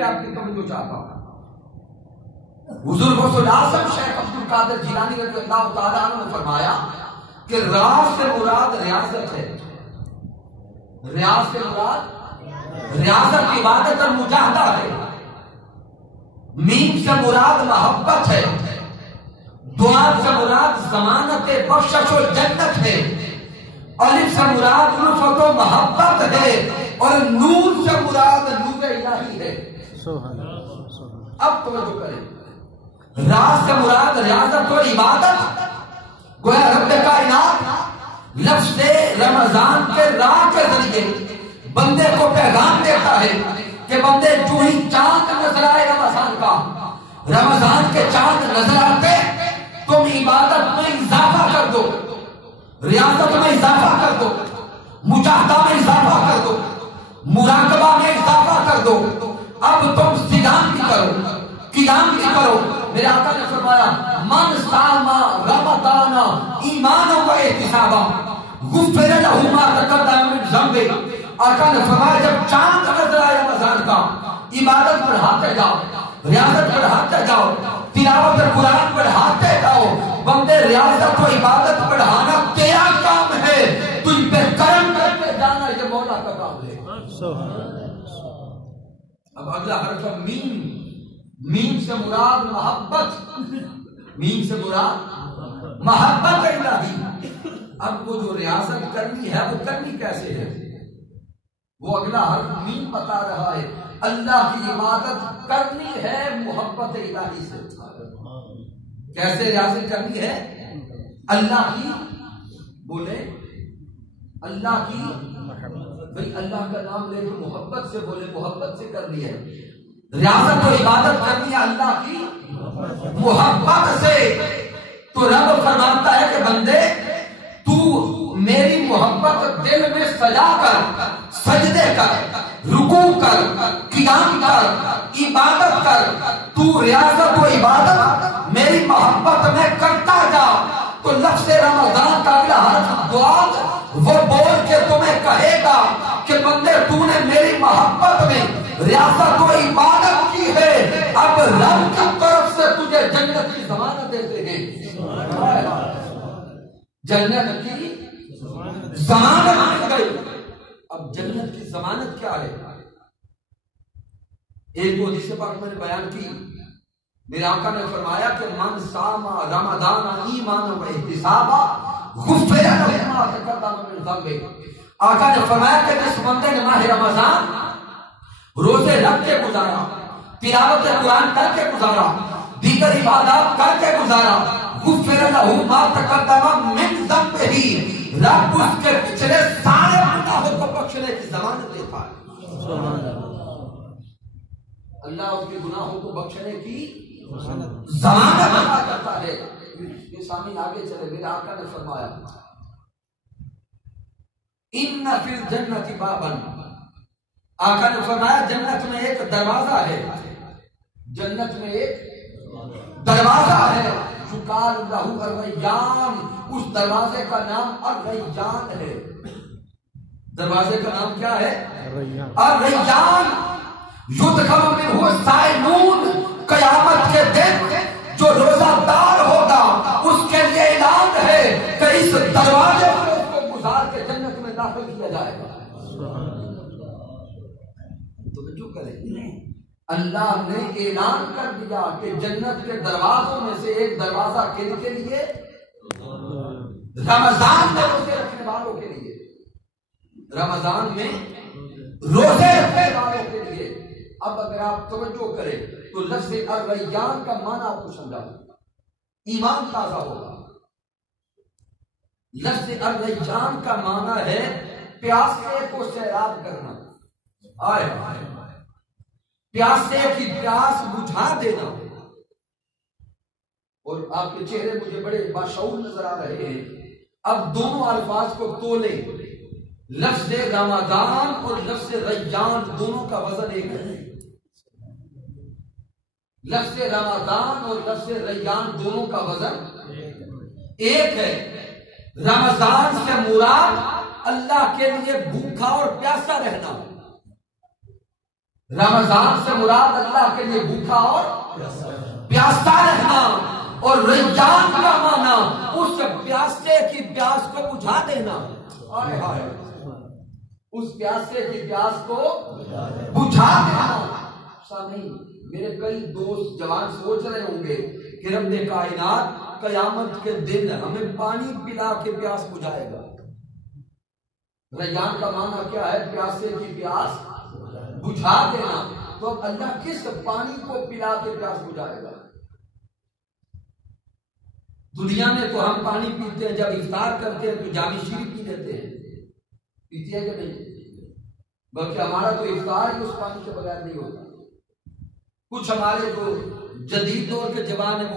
پہ آپ کی توجہ چاہتا ہوں. حضور غوث الاعظم شیخ عبد القادر جیلانی رضی اللہ تعالیٰ عنہ نے فرمایا کہ راز سے مراد ریاضت ہے. ریاض سے مراد ریاضت عبادت اور مجاہدہ ہے. میم سے مراد محبت ہے. دعا سے مراد ضمانت بخشش و جنت ہے. الف سے مراد الفت و محبت ہے. اور نور سے مراد نور الہی ہے. اب توجہ کریں. راز سے مراد ریاضت و عبادت. گویا رب کائنات لفظ رمضان کے راہ کے ذریعے بندے کو پیغام دیتا ہے کہ بندے جو ہی چاند نظر آئے رمضان کا، رمضان کے چاند نظر آتے تم عبادت میں اضافہ کر دو، ریاضت میں اضافہ کر دو، مجاہدہ میں اضافہ کر دو، مراقبہ میں اضافہ کر دو. اب تم صیام بھی کرو، قیام بھی کرو. میرے آقا نے فرمایا من صام رمضان ایمانا و احتسابا غفر له ما تقدم من ذنبه. آقا نے فرمایا جب چاند نظر آئے رمضان کا، عبادت بڑھاتے جاؤ، ریاضت بڑھاتے جاؤ، تلاوت قرآن بڑھاتے جاؤ. بندے ریاضت و عبادت بڑھانا تیرا کام ہے، تجھ پہ کرم کرتے جانا یہ مولا کا کام ہے. اب اگلا حرف میم. میم سے مراد محبت، میم سے مراد محبت الہی. اب وہ جو ریاضت کرنی ہے وہ کرنی کیسے ہے؟ وہ اگلا حرف میم بتا رہا ہے. اللہ کی عبادت کرنی ہے محبت الہی سے. کیسے ریاضت کرنی ہے؟ اللہ کی، بولے اللہ کی، بھئی اللہ کا نام لے تو محبت سے بولے، محبت سے کرنی ہے. ریاضت و عبادت کرنی ہے اللہ کی محبت سے. تو رب فرماتا ہے کہ بندے تو میری محبت دل میں سجا کر سجدے کر، رکوع کر، قیام کر، عبادت کر. تو ریاضت و عبادت میری محبت میں کرتا جا. تو لفظ رمضان کا اگلا حرف دعا وہ بول کے تمہیں کہے گا کہ بندے تو نے میری محبت میں ریاضت و عبادت کی ہے، اب رب کی طرف سے تجھے جنت کی ضمانت دیتے ہیں. جنت کی ضمانت مل گئی. اب جنت کی ضمانت کیا ہے؟ ایک حدیث پاک میں نے بیان کی. میرے آقا نے فرمایا کہ من صام رمضان ایمانا و احتسابا غفر له ما تقدم من ذنبه. آقا نے فرمایا کہ جس بندے نے ماہ رمضان روزے رکھ کے گزارا، تلاوت قرآن کر کے گزارا، دیگر عبادات کر کے گزارا، غفر له ما تقدم من ذنبه، رب اس کے پچھلے سارے گناہوں کو بخشنے کی ضمانت دیتا ہے. اللہ اس کے گناہوں کو بخشنے کی ضمانت ادا کرتا ہے. یہ سامنے آگے چلے. میرے آقا نے فرمایا ان فی الجنت بابا. آقا نے فرمایا جنت میں ایک دروازہ ہے، جنت میں ایک دروازہ ہے. یقال لہ الریان. اس دروازے کا نام الریان ہے. دروازے کا نام کیا ہے؟ الریان. یدخل منہ الصائمون. قیامت کے دن جو روزہ دار ہوگا اس کے لیے اعلان ہے کہ اس دروازے سے اس کو گزار کے جنت میں داخل کیا جائے گا. تو جو کرے اللہ نے اعلان کر دیا کہ جنت کے دروازوں میں سے ایک دروازہ کن کے لیے؟ رمضان میں روزے رکھنے والوں کے لیے. رمضان میں روزے رکھنے والوں کے لیے. اب اگر آپ توجہ کریں تو لفظ الریان کا معنی آپ کو سمجھا، ایمان تازہ ہوگا. لفظ الریان کا معنی ہے پیاسے کو سیراب کرنا. آئے پیاسے کی پیاس بجھا دینا. اور آپ کے چہرے مجھے بڑے باشعور نظر آ رہے ہیں. اب دونوں الفاظ کو تولے. لفظ رمضان اور لفظ ریان دونوں کا وزن ایک ہے. لفظ رمضان اور لفظ ریان دونوں کا وزن ایک ہے. رمضان سے مراد اللہ کے لیے بھوکا اور پیاسا رہنا. رمضان سے مراد اللہ کے لیے بھوکا اور پیاسا رہنا، اور ریان کا مانا اس پیاسے کی پیاس کو بجھا دینا۔ ہائے ہائے، اس پیاسے کی پیاس کو بجھا دینا۔ سامعین، میرے کئی دوست جوان سوچ رہے ہوں گے کہ رب کائنات قیامت کے دن ہمیں پانی پلا کے پیاس بجھائے گا۔ ریان کا معنی کیا ہے؟ پیاسے کی پیاس بجھا دینا۔ تو اب اللہ کس پانی کو پلا کے پیاس بجھائے گا؟ دنیا میں تو ہم پانی پیتے ہیں، جب افطار کرتے ہیں تو جامی شیریں پی لیتے ہیں، پیتے ہیں کہ نہیں؟ بلکہ ہمارا تو افطار ہی اس پانی کے بغیر نہیں ہوتا۔ کچھ ہمارے جو جدید دور کے جوان ہیں